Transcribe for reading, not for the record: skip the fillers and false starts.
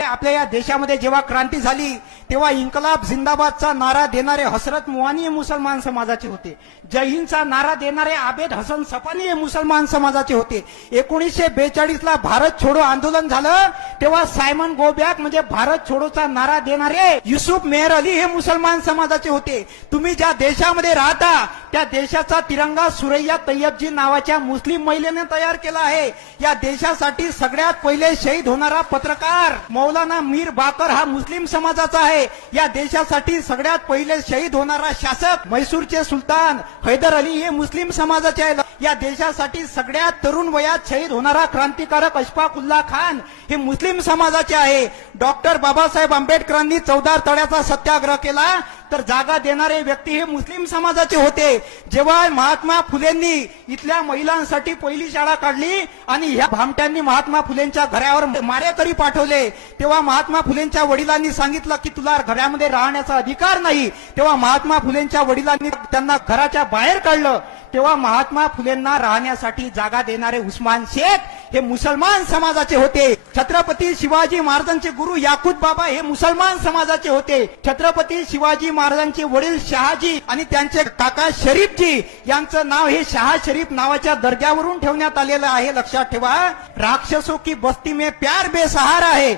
आपल्या या देशामध्ये जेव्हा क्रांती झाली तेव्हा इन्कलाब जिंदाबादचा नारा देणारे हसरत मोहानी हे मुसलमान समाजाचे होते. जय हिंदचा नारा देणारे आबेद हसन सपानी हे मुसलमान समाजाचे होते. 1942 ला भारत छोडो आंदोलन झालं तेव्हा सायमन गो बॅक म्हणजे भारत छोडोचा नारा देणारे युसुफ मेहर अली हे मुसलमान समाजाचे होते. तुम्ही ज्या देशामध्ये राहता त्या देशाचा तिरंगा सुरैया तय्यबजी नावाच्या मुस्लिम महिलेने तयार केला आहे. या देशासाठी सगळ्यात पहिले शहीद होणारा पत्रकार मौलाना मीर बाकर हा मुस्लिम समाजाचा आहे. या देशासाठी सगळ्यात पहिले शहीद होणारा शासक म्हैसूरचे सुलतान हैदर अली हे मुस्लिम समाजाचे आहे. या देशासाठी सगळ्यात तरुण वयात शहीद होणारा क्रांतिकारक अशफाकुल्ला खान हे मुस्लिम समाजाचे आहे. डॉक्टर बाबासाहेब आंबेडकरांनी 14 तळ्याचा सत्याग्रह केला तर जागा देणारे व्यक्ती हे मुस्लिम समाजाचे होते. जेव्हा महात्मा फुलेंनी इथल्या महिलांसाठी पहिली शाळा काढली आणि ह्या भामट्यांनी महात्मा फुलेंच्या घरावर मारेकरी पाठवले तेव्हा महात्मा फुलेंच्या वडिलांनी सांगितलं की तुला घरामध्ये राहण्याचा अधिकार नाही. तेव्हा महात्मा फुलेंच्या वडिलांनी त्यांना घराच्या बाहेर काढलं. तेव्हा महात्मा फुलेंना राहण्यासाठी जागा देणारे उस्मान शेख हे मुसलमान समाजाचे होते. छत्रपती शिवाजी महाराजांचे गुरु याकूत बाबा हे मुसलमान समाजाचे होते. छत्रपती शिवाजी महाराजांचे वडील शहाजी आणि त्यांचे काका शरीफजी यांचं नाव हे शहा शरीफ नावाच्या दर्ग्यावरून ठेवण्यात आलेलं आहे. लक्षात ठेवा, राक्षसों की बस्ती में प्यार बेसहारा है.